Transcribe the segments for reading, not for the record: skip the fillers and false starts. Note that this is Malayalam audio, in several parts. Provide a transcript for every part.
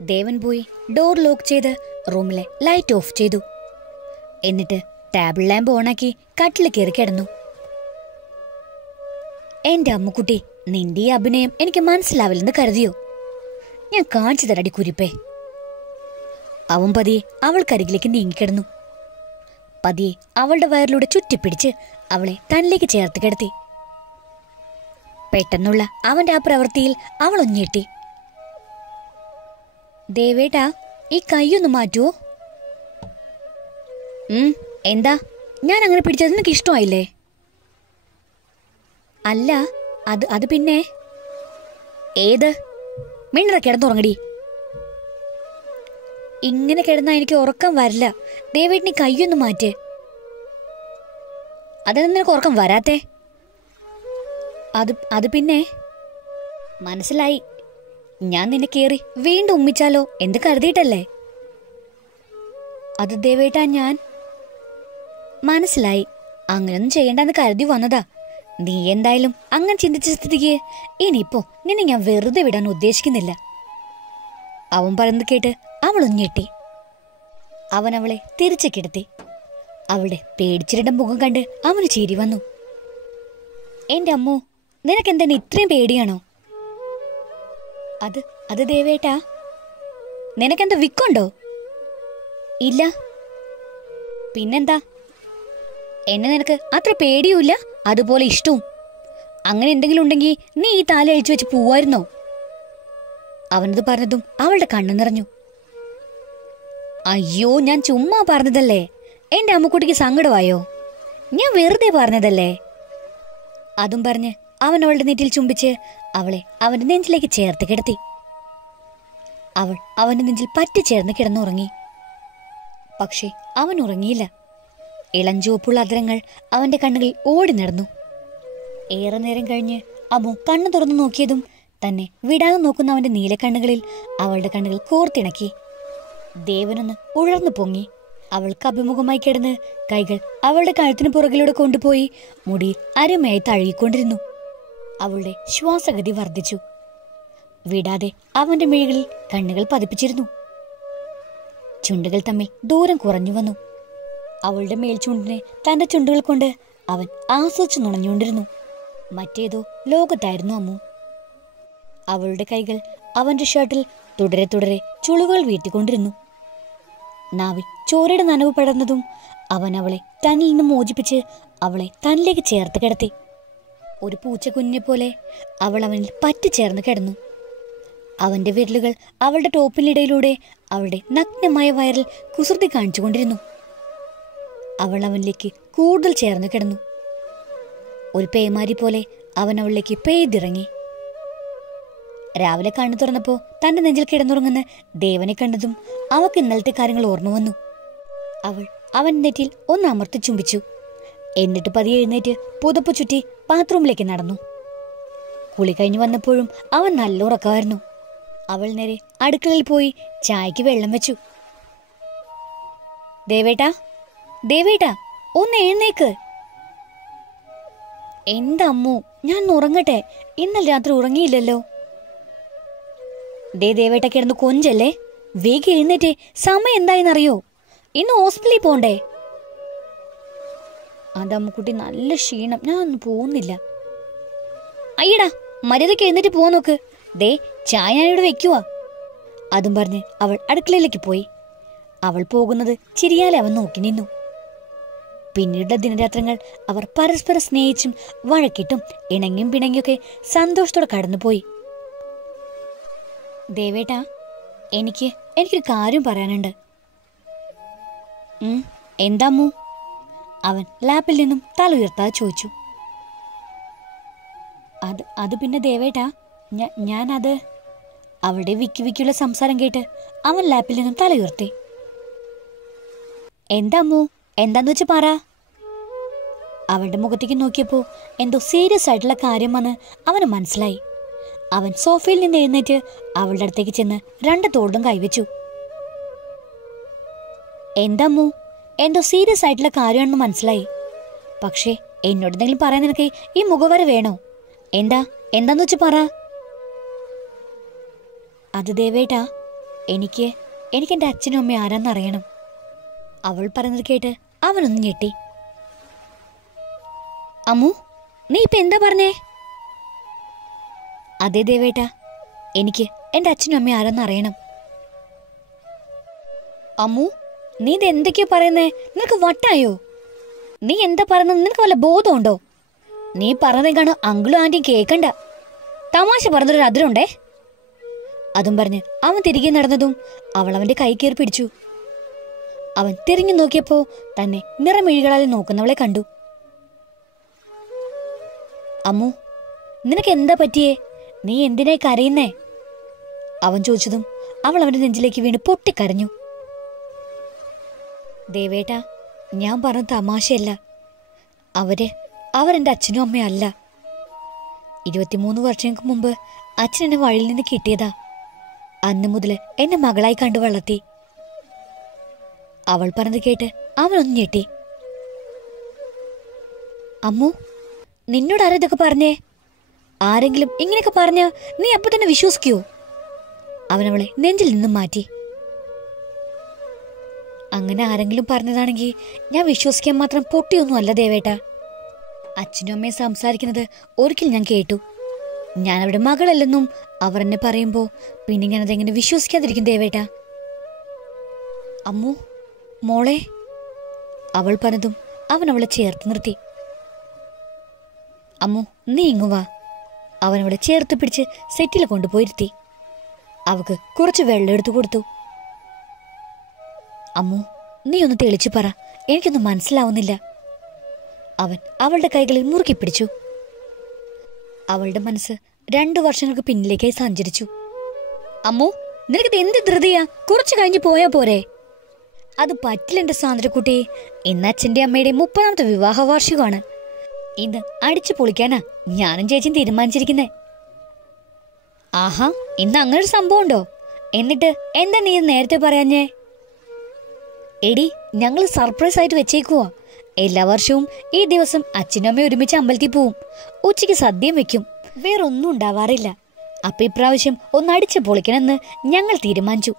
ദേവൻ പോയി ഡോർ ലോക്ക് ചെയ്ത് റൂമിലെ ലൈറ്റ് ഓഫ് ചെയ്തു. എന്നിട്ട് ടേബിൾ ലാമ്പ് ഓണാക്കി കട്ടിൽ കയറി കിടന്നു. എന്റെ അമ്മുക്കുട്ടി, നിന്റെ ഈ അഭിനയം എനിക്ക് മനസ്സിലാവില്ലെന്ന് കരുതിയോ? ഞാൻ കാണിച്ചു തരടി കുരിപ്പേ. അവൻ പതിയെ അവൾക്കരികിലേക്ക് നീങ്ങിക്കിടന്നു. പതിയെ അവളുടെ വയറിലൂടെ ചുറ്റിപ്പിടിച്ച് അവളെ തന്നിലേക്ക് ചേർത്ത് കിടത്തി. പെട്ടെന്നുള്ള അവന്റെ ആ പ്രവൃത്തിയിൽ അവൾ ഒഞ്ഞെട്ടി. ദേവേട്ടാ, ഈ കൈയൊന്ന് മാറ്റുവോ? എന്താ? ഞാൻ അങ്ങനെ പിടിച്ചത് നിനക്ക് ഇഷ്ടമായില്ലേ? അല്ല, അത് പിന്നെ. ഏത്? മിണ്ണറ കിടന്നുറങ്ങടി. ഇങ്ങനെ കിടന്നാ എനിക്ക് ഉറക്കം വരില്ല. ദേവേട്ടിന് കൈയൊന്ന് മാറ്റ്. അതെന്താ നിനക്ക് ഉറക്കം വരാത്തെ? അത് പിന്നെ. മനസ്സിലായി. ഞാൻ നിന്നെ കേറി വീണ്ടും ഉമ്മിച്ചാലോ എന്ത് കരുതിയിട്ടല്ലേ? അത് ദേവേട്ടാ, ഞാൻ മനസ്സിലായി. അങ്ങനൊന്നും ചെയ്യണ്ടെന്ന് കരുതി വന്നതാ. നീ എന്തായാലും അങ്ങനെ ചിന്തിച്ച സ്ഥിതിക്ക് ഇനിയിപ്പോ നിന്നെ ഞാൻ വെറുതെ വിടാൻ ഉദ്ദേശിക്കുന്നില്ല. അവൻ പറയുന്നത് കേട്ട് അവളൊഞ്ഞെട്ടി. അവൻ അവളെ തിരിച്ചു കിടത്തി. അവളുടെ പേടിച്ചിരണ്ട മുഖം കണ്ട് അവന് ചിരി വന്നു. എന്റെ അമ്മോ, നിനക്കെന്താ ഇത്രയും പേടിയാണോ? അത് ദേവേട്ടാ, നിനക്കെന്താ വിക്കുണ്ടോ? ഇല്ല. പിന്നെന്താ? എന്നെ നിനക്ക് അത്ര പേടിയുമില്ല, അതുപോലെ ഇഷ്ടവും. അങ്ങനെ എന്തെങ്കിലും ഉണ്ടെങ്കിൽ നീ ഈ താലി അഴിച്ചു വെച്ച് പോവായിരുന്നോ? അവനത് പറഞ്ഞതും അവളുടെ കണ്ണു നിറഞ്ഞു. അയ്യോ, ഞാൻ ചുമ്മാ പറഞ്ഞതല്ലേ. എന്റെ അമ്മക്കുട്ടിക്ക് സങ്കടമായോ? ഞാൻ വെറുതെ പറഞ്ഞതല്ലേ. അതും പറഞ്ഞ് അവൻ അവളുടെ നെറ്റിൽ ചുംബിച്ച് അവളെ അവന്റെ നെഞ്ചിലേക്ക് ചേർത്ത് കിടത്തി. അവൾ അവന്റെ നെഞ്ചിൽ പറ്റിച്ചേർന്ന് കിടന്നുറങ്ങി. പക്ഷേ അവൻ ഉറങ്ങിയില്ല. ഇളഞ്ചുവപ്പുള്ള അധരങ്ങൾ അവന്റെ കണ്ണുകളിൽ ഓടി നടന്നു. ഏറെ നേരം കഴിഞ്ഞ് അമ്മു കണ്ണു തുറന്നു നോക്കിയതും തന്നെ വിടാതെ നോക്കുന്ന അവന്റെ നീലക്കണ്ണുകളിൽ അവളുടെ കണ്ണുകൾ കോർത്തിണക്കി. ദേവനൊന്ന് ഉഴർന്നു പൊങ്ങി. അവൾക്ക് അഭിമുഖമായി കിടന്ന് കൈകൾ അവളുടെ കഴുത്തിന് പുറകിലൂടെ കൊണ്ടുപോയി മുടി അരുമയായി തഴുകിക്കൊണ്ടിരുന്നു. അവളുടെ ശ്വാസഗതി വർദ്ധിച്ചു. വിടാതെ അവന്റെ മിഴികളിൽ കണ്ണുകൾ പതിപ്പിച്ചിരുന്നു. ചുണ്ടുകൾ തമ്മിൽ ദൂരം കുറഞ്ഞു വന്നു. അവളുടെ മേൽചുണ്ടിനെ തന്റെ ചുണ്ടുകൾ കൊണ്ട് അവൻ ആസ്വദിച്ചു നുണഞ്ഞുകൊണ്ടിരുന്നു. മറ്റേതോ ലോകത്തായിരുന്നു അമ്മു. അവളുടെ കൈകൾ അവന്റെ ഷർട്ടിൽ തുടരെ തുടരെ ചുളുകൾ വീട്ടിക്കൊണ്ടിരുന്നു. നാവിൽ ചോരയുടെ നനവ് പടർന്നതും അവൻ അവളെ തന്നിൽ നിന്ന് മോചിപ്പിച്ച് അവളെ തന്നിലേക്ക് ചേർത്ത് കിടത്തി. ഒരു പൂച്ചക്കുഞ്ഞിനെ പോലെ അവൾ അവനിൽ പറ്റിച്ചേർന്ന് കിടന്നു. അവന്റെ വിരലുകൾ അവളുടെ ടോപ്പിനിടയിലൂടെ അവളുടെ നഗ്നമായ വയറിൽ കുസൃതി കാണിച്ചുകൊണ്ടിരുന്നു. അവൾ അവനിലേക്ക് കൂടുതൽ ചേർന്ന് കിടന്നു. ഒരു പേമാരി പോലെ അവൻ അവളിലേക്ക് പെയ്തിറങ്ങി. രാവിലെ കണ്ണു തുറന്നപ്പോ തന്റെ നെഞ്ചിൽ കിടന്നുറങ്ങുന്ന ദേവനെ കണ്ടതും അവൾക്ക് ഇന്നലത്തെ കാര്യങ്ങൾ ഓർമ്മ വന്നു. അവൾ അവൻ നെറ്റിൽ ഒന്ന് അമർത്തി ചുംബിച്ചു. എന്നിട്ട് പതിയെ എഴുന്നേറ്റ് പുതപ്പ് ചുറ്റി ബാത്റൂമിലേക്ക് നടന്നു. കുളി കഴിഞ്ഞു വന്നപ്പോഴും അവൻ നല്ല ഉറക്കമായിരുന്നു. അവൾ നേരെ അടുക്കളയിൽ പോയി ചായക്ക് വെള്ളം വെച്ചു. ദേവേട്ടാ, ദേവേട്ടാ, ഒന്ന് എഴുന്നേക്ക്. എന്താ അമ്മു, ഞാൻ ഉറങ്ങട്ടെ. ഇന്നലെ രാത്രി ഉറങ്ങിയില്ലല്ലോ. ദേവേട്ട കിടന്ന് കൊഞ്ചല്ലേ. വേഗം എഴുന്നേറ്റേ. സമയം എന്തായെന്നറിയോ? ഇന്ന് ഹോസ്പിറ്റലിൽ പോണ്ടേ? അതമ്മുക്കുട്ടി, നല്ല ക്ഷീണം, ഞാൻ ഒന്നും പോകുന്നില്ല. അയ്യടാ, മര്യാദയ്ക്ക് എഴുന്നേറ്റ് പോ നോക്ക്. ദേ, ചായ ഞാനിവിടെ വെക്കുവാ. അതും പറഞ്ഞ് അവൾ അടുക്കളയിലേക്ക് പോയി. അവൾ പോകുന്നത് ചിരിയാലെ അവൻ നോക്കി നിന്നു. പിന്നീട് ദിനരാത്രങ്ങൾ അവർ പരസ്പരം സ്നേഹിച്ചും വഴക്കിട്ടും ഇണങ്ങിയും പിണങ്ങിയൊക്കെ സന്തോഷത്തോടെ കടന്നുപോയി. ദേവേട്ടാ, എനിക്കൊരു കാര്യം പറയാനുണ്ട്. എന്താമ്മു? അവൻ ലാപ്പിൽ നിന്നും തല ഉയർത്താതെ ചോദിച്ചു. അത് പിന്നെ ദേവേട്ടാ, ഞാനത്. അവളുടെ വിക്കിയുള്ള സംസാരം കേട്ട് അവൻ ലാപ്പിൽ നിന്നും തല ഉയർത്തി. എന്താമ്മു, എന്താന്ന് വെച്ച് പറ. അവളുടെ മുഖത്തേക്ക് നോക്കിയപ്പോ എന്തോ സീരിയസ് ആയിട്ടുള്ള കാര്യം വന്ന് അവന് മനസ്സിലായി. അവൻ സോഫയിൽ നിന്ന് എഴുന്നേറ്റ് അവളുടെ അടുത്തേക്ക് ചെന്ന് രണ്ട് തോളിലും കൈവച്ചു. എന്താമ്മു, എന്തോ സീരിയസ് ആയിട്ടുള്ള കാര്യമാണെന്ന് മനസ്സിലായി. പക്ഷേ എന്നോട് എന്തെങ്കിലും പറയാൻ നിനക്ക് ഈ മുഖവര വേണോ? എന്താന്ന് വെച്ച് പറ. അത് ദേവേട്ടാ, എനിക്ക് എൻ്റെ അച്ഛനും അമ്മയും ആരാന്നറിയണം. അവൾ പറയുന്നത് കേട്ട് അവനൊന്ന് ഞെട്ടി. അമ്മു, നീ ഇപ്പൊ എന്താ പറഞ്ഞേ? അതെ ദേവേട്ടാ, എനിക്ക് എൻ്റെ അച്ഛനും അമ്മയും ആരാന്നറിയണം. അമ്മു, നീ ഇത് എന്തൊക്കെയാ പറയുന്നേ? നിനക്ക് വട്ടായോ? നീ എന്താ പറയുന്നത്? നിനക്ക് വല്ല ബോധമുണ്ടോ? നീ പറഞ്ഞതേ കാണോ അങ്കിളും ആന്റിയും കേൾക്കണ്ട. തമാശ പറഞ്ഞൊരു അതിരുണ്ടേ. അതും പറഞ്ഞ് അവൻ തിരികെ നടന്നതും അവൾ അവന്റെ കൈ കയറി പിടിച്ചു. അവൻ തിരിഞ്ഞു നോക്കിയപ്പോ തന്നെ നിറമിഴികളാൽ നോക്കുന്നവളെ കണ്ടു. അമ്മു, നിനക്ക് എന്താ പറ്റിയേ? നീ എന്തിനായി കരയുന്നേ? അവൻ ചോദിച്ചതും അവൾ അവന്റെ നെഞ്ചിലേക്ക് വീണ് പൊട്ടിക്കരഞ്ഞു. ദേവേട്ടാ, ഞാൻ പറഞ്ഞ തമാശയല്ല. അവരെന്റെ അച്ഛനും അമ്മയും അല്ല. 23 വർഷങ്ങൾക്ക് മുമ്പ് അച്ഛൻ എന്നെ വഴിയിൽ നിന്ന് കിട്ടിയതാ. അന്ന് മുതൽ എന്നെ മകളായി കണ്ടു വളർത്തി. അവൾ പറഞ്ഞത് കേട്ട് അവനൊന്ന് ഞെട്ടി. അമ്മു, നിന്നോട് ആരാ ഇതൊക്കെ പറഞ്ഞേ? ആരെങ്കിലും ഇങ്ങനെയൊക്കെ പറഞ്ഞ നീ അപ്പൊ തന്നെ വിശ്വസിക്കുവോ? അവനവളെ നെഞ്ചിൽ നിന്നും മാറ്റി. അങ്ങനെ ആരെങ്കിലും പറഞ്ഞതാണെങ്കിൽ ഞാൻ വിശ്വസിക്കാൻ മാത്രം പൊട്ടിയൊന്നും അല്ല ദേവേട്ടാ. അച്ഛനും അമ്മയും സംസാരിക്കുന്നത് ഒരിക്കൽ ഞാൻ കേട്ടു. ഞാൻ അവിടെ മകളല്ലെന്നും അവർ എന്നെ പറയുമ്പോ പിന്നെ ഞാനതെങ്ങനെ വിശ്വസിക്കാതിരിക്കും ദേവേട്ടാ? അമ്മു മോളെ, അവൾ പറഞ്ഞതും അവൻ അവളെ ചേർത്ത് നിർത്തി. അമ്മു, നീ ഇങ്ങുവാ. അവൻ അവളെ ചേർത്ത് പിടിച്ച് സെറ്റിൽ കൊണ്ടുപോയിരുത്തി. അവക്ക് കുറച്ച് വെള്ളം എടുത്തു കൊടുത്തു. അമ്മു, നീ ഒന്ന് തെളിച്ചു പറ, എനിക്കൊന്നും മനസ്സിലാവുന്നില്ല. അവൻ അവളുടെ കൈകളിൽ മുറുക്കി പിടിച്ചു. അവളുടെ മനസ്സ് 2 വർഷങ്ങൾക്ക് പിന്നിലേക്കായി സഞ്ചരിച്ചു. അമ്മു, നിനക്കിത് എന്ത് ധൃതിയാ? കുറച്ചു കഴിഞ്ഞ് പോയാ പോരെ? അത് പറ്റില്ല എന്റെ സാന്ദ്രക്കുട്ടി. ഇന്ന് അച്ഛന്റെ അമ്മയുടെ 30ാമത്തെ വിവാഹ വാർഷികമാണ്. ഇന്ന് അടിച്ചു പൊളിക്കാനാ ഞാനും ചേച്ചിയും തീരുമാനിച്ചിരിക്കുന്നേ. ആഹാ, ഇന്ന് അങ്ങനെ ഒരു സംഭവം ഉണ്ടോ? എന്നിട്ട് എന്താ നീ നേരത്തെ പറയാഞ്ഞേ? എടി, ഞങ്ങൾ സർപ്രൈസ് ആയിട്ട് വെച്ചേക്കുവാ. എല്ലാ വർഷവും ഈ ദിവസം അച്ഛനും അമ്മയും ഒരുമിച്ച് അമ്പലത്തിൽ പോവും. ഉച്ചയ്ക്ക് സദ്യയും വെക്കും. വേറൊന്നും ഉണ്ടാവാറില്ല. അപ്പൊ ഇപ്രാവശ്യം ഒന്ന് അടിച്ചു പൊളിക്കണമെന്ന് ഞങ്ങൾ തീരുമാനിച്ചു.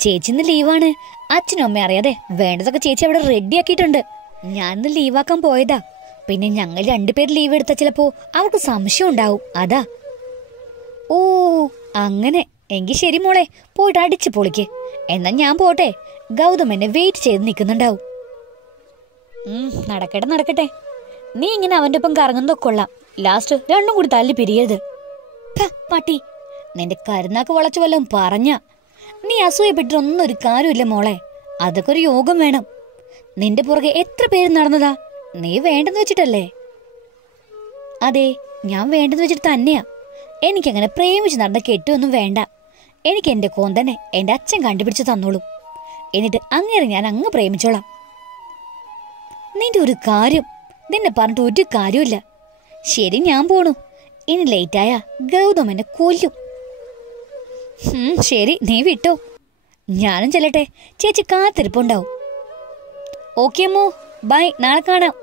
ചേച്ചി ഇന്ന് ലീവാണ്. അച്ഛനും അമ്മയും അറിയാതെ വേണ്ടതൊക്കെ ചേച്ചി അവിടെ റെഡിയാക്കിയിട്ടുണ്ട്. ഞാനിന്ന് ലീവാക്കാൻ പോയതാ. പിന്നെ ഞങ്ങൾ 2 പേര് ലീവ് എടുത്ത ചിലപ്പോ അവർക്ക് സംശയം ഉണ്ടാവും. അതാ. ഓ അങ്ങനെ. എങ്കിൽ ശരി മോളെ, പോയിട്ട് അടിച്ചു പൊളിക്ക്. എന്നാ ഞാൻ പോട്ടെ. ഗൗതം എന്നെ വെയിറ്റ് ചെയ്ത് നിൽക്കുന്നുണ്ടാവും. നടക്കട്ടെ. നീ ഇങ്ങനെ അവന്റെ ഒപ്പം കറങ്ങുന്നതൊക്കെ കൊള്ളാം. ലാസ്റ്റ് രണ്ടും കൂടി തല്ലി പിരിയരുത്. പട്ടി, നിന്റെ കരുനാക്ക് വളച്ചു വല്ലതും പറഞ്ഞ നീ അസൂയപ്പെട്ടിട്ടൊന്നും ഒരു കാര്യമില്ല മോളെ. അതൊക്കെ ഒരു യോഗം വേണം. നിന്റെ പുറകെ എത്ര പേര് നടന്നതാ? നീ വേണ്ടെന്ന് വെച്ചിട്ടല്ലേ? അതെ, ഞാൻ വേണ്ടെന്ന് വെച്ചിട്ട് തന്നെയാ. എനിക്കങ്ങനെ പ്രേമിച്ച് നടന്ന കെട്ടൊന്നും വേണ്ട. എനിക്ക് എന്റെ കോന്തനെ എന്റെ അച്ഛൻ കണ്ടുപിടിച്ച് തന്നോളൂ. എന്നിട്ട് അങ്ങനെ ഞാൻ അങ്ങ് പ്രേമിച്ചോളാം. നിന്റെ ഒരു കാര്യം, നിന്നെ പറഞ്ഞിട്ട് ഒരു കാര്യമില്ല. ശരി, ഞാൻ പോണു. ഇനി ലേറ്റായ ഗൗതം എന്നെ കൊല്ലും. ശരി, നീ വിട്ടോ. ഞാനും ചെല്ലട്ടെ. ചേച്ചി കാത്തിരിപ്പുണ്ടാവും. ഓക്കെ അമ്മോ, ബൈ, നാളെ കാണാം.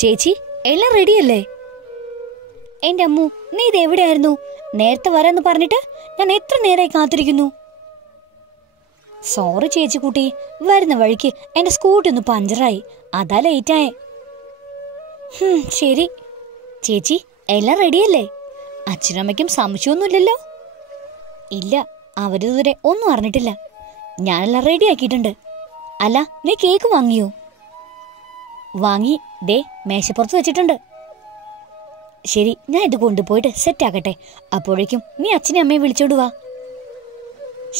ചേച്ചി, എല്ലാം റെഡിയല്ലേ? എന്റെ അമ്മു, നീ ഇത് എവിടെയായിരുന്നു? നേരത്തെ വരാന്ന് പറഞ്ഞിട്ട് ഞാൻ എത്ര നേരമായി കാത്തിരിക്കുന്നു. സോറി ചേച്ചി കുട്ടി, വരുന്ന വഴിക്ക് എന്റെ സ്കൂട്ടി ഒന്ന് പഞ്ചറായി, അതാ ലേറ്റായേ. ശരി. ചേച്ചി, എല്ലാം റെഡിയല്ലേ? അച്ഛനും അമ്മയ്ക്കും സംശയമൊന്നുമില്ലല്ലോ? ഇല്ല, അവരിതുവരെ ഒന്നും അറിഞ്ഞിട്ടില്ല. ഞാനെല്ലാം റെഡി ആക്കിയിട്ടുണ്ട്. അല്ല, നീ കേക്ക് വാങ്ങിയോ? വാങ്ങി, ദേ മേശപ്പുറത്ത് വെച്ചിട്ടുണ്ട്. ശരി, ഞാൻ ഇത് കൊണ്ടുപോയിട്ട് സെറ്റ് ആക്കട്ടെ. അപ്പോഴേക്കും നീ അച്ഛനും അമ്മയും വിളിച്ചോണ്ട് വാ.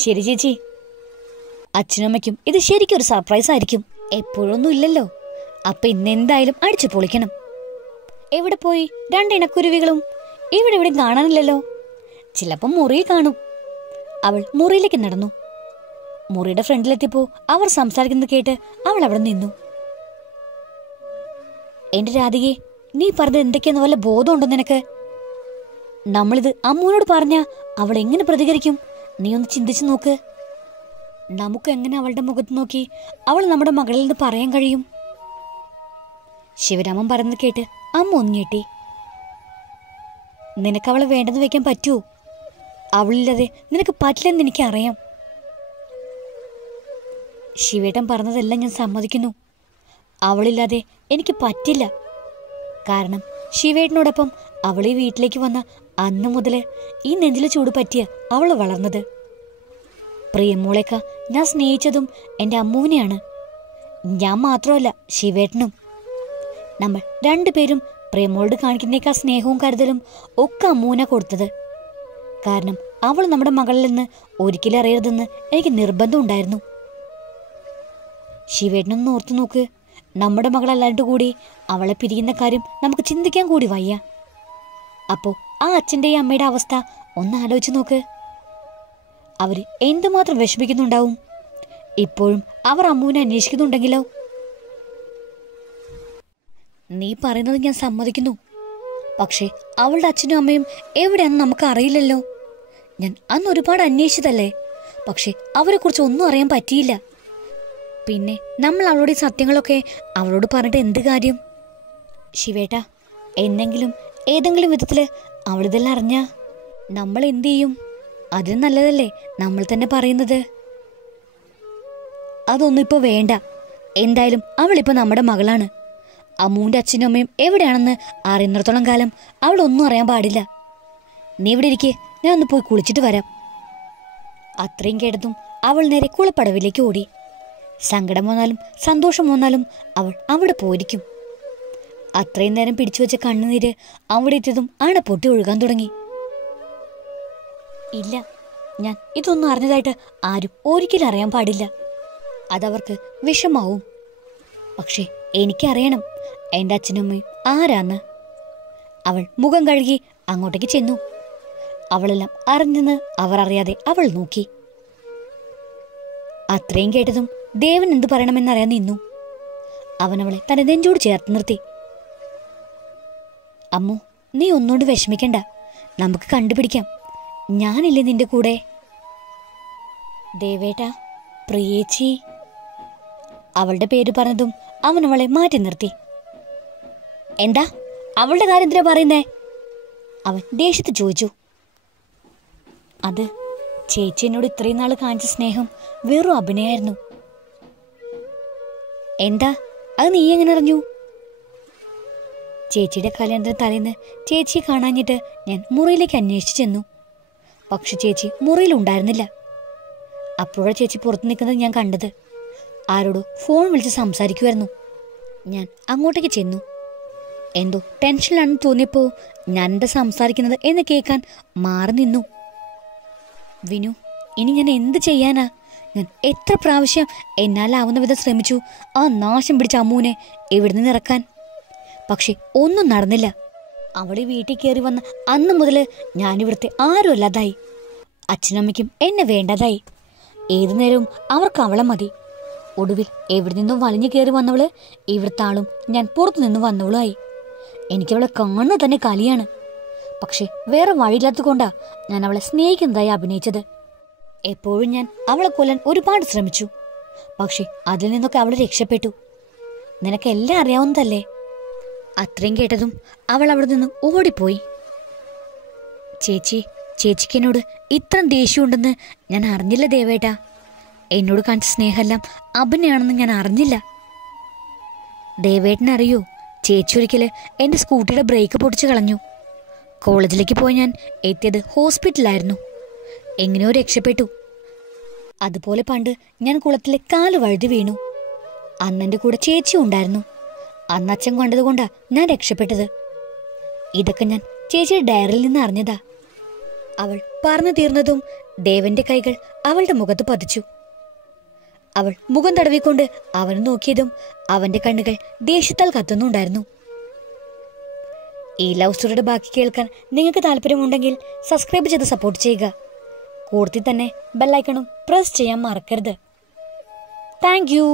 ശരി ചേച്ചി. അച്ഛനും അമ്മയ്ക്കും ഇത് ശരിക്കും ഒരു സർപ്രൈസ് ആയിരിക്കും. എപ്പോഴൊന്നും ഇല്ലല്ലോ. അപ്പൊ ഇന്ന് എന്തായാലും അടിച്ചു പൊളിക്കണം. എവിടെ പോയി 2 ഇണക്കുരുവികളും? ഇവിടെ കാണാനില്ലല്ലോ. ചിലപ്പം മുറി കാണും. അവൾ മുറിയിലേക്ക് നടന്നു. മുറിയുടെ ഫ്രണ്ടിലെത്തിയപ്പോ അവർ സംസാരിക്കുന്നത് കേട്ട് അവൾ അവിടെ നിന്നു. എന്റെ രാധികെ, നീ പറഞ്ഞത് എന്തൊക്കെയാന്ന് വല്ല ബോധമുണ്ടോ നിനക്ക്? നമ്മളിത് അമ്മൂനോട് പറഞ്ഞ അവൾ എങ്ങനെ പ്രതികരിക്കും? നീ ഒന്ന് ചിന്തിച്ചു നോക്ക്. നമുക്ക് എങ്ങനെ അവളുടെ മുഖത്ത് നോക്കി അവൾ നമ്മുടെ മകളിൽ നിന്ന് പറയാൻ കഴിയും? ശിവരാമൻ പറയുന്നത് കേട്ട് അമ്മ ഒന്നിട്ടി. നിനക്ക് അവളെ വേണ്ടെന്ന് വെക്കാൻ പറ്റുമോ? അവളില്ലാതെ നിനക്ക് പറ്റില്ലെന്ന് എനിക്കറിയാം. ശിവേട്ടൻ പറഞ്ഞതെല്ലാം ഞാൻ സമ്മതിക്കുന്നു. അവളില്ലാതെ എനിക്ക് പറ്റില്ല. കാരണം ശിവേട്ടനോടൊപ്പം അവൾ ഈ വീട്ടിലേക്ക് വന്ന അന്ന് മുതൽ ഈ നെഞ്ചിലെ ചൂട് പറ്റിയ അവൾ വളർന്നത്. പ്രിയമോളേക്ക ഞാൻ സ്നേഹിച്ചതും എൻ്റെ അമ്മുവിനെയാണ്. ഞാൻ മാത്രമല്ല, ശിവേട്ടനും. നമ്മൾ രണ്ടുപേരും പ്രിയമോളോട് കാണിക്കുന്നേക്കാൾ സ്നേഹവും കരുതലും ഒക്കെ അമ്മുവിനെ കൊടുത്തത്. കാരണം അവൾ നമ്മുടെ മകളിൽ നിന്ന് ഒരിക്കലും അറിയരുതെന്ന് എനിക്ക് നിർബന്ധം ഉണ്ടായിരുന്നു. ശിവേട്ടനൊന്ന് ഓർത്തു നോക്ക്. നമ്മുടെ മകളല്ലാണ്ട് കൂടി അവളെ പിരിയുന്ന കാര്യം നമുക്ക് ചിന്തിക്കാൻ കൂടി വയ്യ. അപ്പോൾ ആ അച്ഛൻ്റെയും അമ്മയുടെ അവസ്ഥ ഒന്ന് ആലോചിച്ച് നോക്ക്. അവർ എന്തുമാത്രം വിഷമിക്കുന്നുണ്ടാവും. ഇപ്പോഴും അവർ അമ്മുവിനെ അന്വേഷിക്കുന്നുണ്ടെങ്കിലോ? നീ പറയുന്നത് ഞാൻ സമ്മതിക്കുന്നു. പക്ഷേ അവളുടെ അച്ഛനും അമ്മയും എവിടെയാണെന്ന് നമുക്ക് അറിയില്ലല്ലോ. ഞാൻ അന്ന് ഒരുപാട് അന്വേഷിച്ചതല്ലേ. പക്ഷെ അവരെക്കുറിച്ച് ഒന്നും അറിയാൻ പറ്റിയില്ല. പിന്നെ നമ്മൾ അവളുടെ സത്യങ്ങളൊക്കെ അവളോട് പറഞ്ഞിട്ട് എന്ത് കാര്യം? ശിവേട്ട, എന്നെങ്കിലും ഏതെങ്കിലും വിധത്തിൽ അവളിതെല്ലാം അറിഞ്ഞാ നമ്മൾ എന്തു ചെയ്യും? അതിന് നല്ലതല്ലേ നമ്മൾ തന്നെ പറയുന്നത്. അതൊന്നും ഇപ്പോൾ വേണ്ട. എന്തായാലും അവളിപ്പോൾ നമ്മുടെ മകളാണ്. അമ്മുവിൻ്റെ അച്ഛനും അമ്മയും എവിടെയാണെന്ന് അറിയുന്നിടത്തോളം കാലം അവളൊന്നും അറിയാൻ പാടില്ല. നീ ഇവിടെ ഇരിക്കെ, ഞാൻ ഒന്ന് പോയി കുളിച്ചിട്ട് വരാം. അത്രയും കേട്ടതും അവൾ നേരെ കുളപ്പടവിലേക്ക് ഓടി. സങ്കടം വന്നാലും സന്തോഷം വന്നാലും അവൾ അവിടെ പോയിരിക്കും. അത്രയും നേരം പിടിച്ചു വെച്ച കണ്ണുനീര് അവിടെ എത്തിയതും അണ പൊട്ടി ഒഴുകാൻ തുടങ്ങി. ഇല്ല, ഞാൻ ഇതൊന്നും അറിഞ്ഞതായിട്ട് ആരും ഒരിക്കലും അറിയാൻ പാടില്ല. അതവർക്ക് വിഷമാവും. പക്ഷെ എനിക്കറിയണം എൻ്റെ അച്ഛനമ്മയും ആരാന്ന്. അവൾ മുഖം കഴുകി അങ്ങോട്ടേക്ക് ചെന്നു. അവളെല്ലാം അറിഞ്ഞെന്ന് അവർ അറിയാതെ അവൾ നോക്കി. അത്രയും കേട്ടതും ദേവൻ എന്തു പറയണമെന്നറിയാൻ നിന്നു. അവൻ അവളെ തന്റെ നെഞ്ചോട് ചേർത്ത് നിർത്തി. അമ്മു, നീ ഒന്നുകൊണ്ട് വിഷമിക്കണ്ട. നമുക്ക് കണ്ടുപിടിക്കാം. ഞാനില്ലേ നിന്റെ കൂടെ. ദേവേട്ടാ, പ്രിയേച്ചി. അവളുടെ പേര് പറഞ്ഞതും അവൻ അവളെ മാറ്റി നിർത്തി. എന്താ അവളുടെ കാര്യം എന്തിനാ പറയുന്നേ? അവൻ ദേഷ്യത്തിൽ ചോദിച്ചു. അത് ചേച്ചി എന്നോട് ഇത്രയും നാൾ കാണിച്ച സ്നേഹം വെറും അഭിനയായിരുന്നു. എന്താ അത് നീ എങ്ങനെ അറിഞ്ഞു? ചേച്ചിയുടെ കല്യാണത്തിന് തലേന്ന് ചേച്ചിയെ കാണാഞ്ഞിട്ട് ഞാൻ മുറിയിലേക്ക് അന്വേഷിച്ചു ചെന്നു. പക്ഷെ ചേച്ചി മുറിയിലുണ്ടായിരുന്നില്ല. അപ്പോഴാണ് ചേച്ചി പുറത്തു നിൽക്കുന്നത് ഞാൻ കണ്ടത്. ആരോടോ ഫോൺ വിളിച്ച് സംസാരിക്കുമായിരുന്നു. ഞാൻ അങ്ങോട്ടേക്ക് ചെന്നു. എന്തോ ടെൻഷനിലാണെന്ന് തോന്നിയപ്പോൾ ഞാൻ എന്താ സംസാരിക്കുന്നത് എന്ന് കേൾക്കാൻ മാറി നിന്നു. വിനു, ഇനി ഞാൻ എന്ത് ചെയ്യാനാ? ഞാൻ എത്ര പ്രാവശ്യം എന്നാലാവുന്ന വിധം ശ്രമിച്ചു ആ നാശം പിടിച്ച അമ്മുവിനെ ഇവിടെ നിന്ന് ഇറക്കാൻ. പക്ഷെ ഒന്നും നടന്നില്ല. അവളെ വീട്ടിൽ കയറി വന്ന അന്ന് മുതൽ ഞാനിവിടുത്തെ ആരും അല്ലാതായി. അച്ഛനമ്മയ്ക്കും എന്നെ വേണ്ടതായി. ഏതു നേരവും അവർക്ക് അവളെ മതി. ഒടുവിൽ എവിടെ നിന്നും വലിഞ്ഞു കയറി വന്നവള് ഇവിടുത്തെ ആളും ഞാൻ പുറത്തു നിന്ന് വന്നവളുമായി. എനിക്കവളെ കാണുന്നത് തന്നെ കലിയാണ്. പക്ഷെ വേറെ വഴിയില്ലാത്തത് കൊണ്ടാ ഞാൻ അവളെ സ്നേഹിക്കുന്നതായി അഭിനയിച്ചത്. എപ്പോഴും ഞാൻ അവളെ കൊല്ലാൻ ഒരുപാട് ശ്രമിച്ചു. പക്ഷെ അതിൽ നിന്നൊക്കെ അവൾ രക്ഷപ്പെട്ടു. നിനക്കെല്ലാം അറിയാവുന്നതല്ലേ. അത്രയും കേട്ടതും അവൾ അവിടെ നിന്ന് ഓടിപ്പോയി. ചേച്ചിക്ക് എന്നോട് ഇത്ര ദേഷ്യമുണ്ടെന്ന് ഞാൻ അറിഞ്ഞില്ല ദേവേട്ടാ. എന്നോട് കാണിച്ച സ്നേഹമെല്ലാം അഭിനയാണെന്ന് ഞാൻ അറിഞ്ഞില്ല. ദേവേട്ടനറിയോ, ചേച്ചി ഒരിക്കല് എൻ്റെ സ്കൂട്ടിയുടെ ബ്രേക്ക് പൊട്ടിച്ച് കളഞ്ഞു. കോളേജിലേക്ക് പോയി ഞാൻ എത്തിയത് ഹോസ്പിറ്റലായിരുന്നു. എങ്ങനെയോ രക്ഷപ്പെട്ടു. അതുപോലെ പണ്ട് ഞാൻ കുളത്തിലെ കാല് വഴുതി വീണു. അന്നെൻ്റെ കൂടെ ചേച്ചി ഉണ്ടായിരുന്നു. അന്ന് അച്ഛൻ കണ്ടതുകൊണ്ടാ ഞാൻ രക്ഷപ്പെട്ടത്. ഇതൊക്കെ ഞാൻ ചേച്ചിയുടെ ഡയറിയിൽ നിന്ന് അറിഞ്ഞതാ. അവൾ പറഞ്ഞു തീർന്നതും ദേവന്റെ കൈകൾ അവളുടെ മുഖത്ത് പതിച്ചു. അവൾ മുഖം തടവിക്കൊണ്ട് അവനെ നോക്കിയതും അവന്റെ കണ്ണുകൾ ദേഷ്യത്താൽ കത്തുന്നുണ്ടായിരുന്നു. ഈ ലവ് സ്റ്റോറിയുടെ ബാക്കി കേൾക്കാൻ നിങ്ങൾക്ക് താല്പര്യമുണ്ടെങ്കിൽ സബ്സ്ക്രൈബ് ചെയ്ത് സപ്പോർട്ട് ചെയ്യുക. കൂടുതൽ തന്നെ ബെല്ലൈക്കണും പ്രസ് ചെയ്യാൻ മറക്കരുത്. Thank you.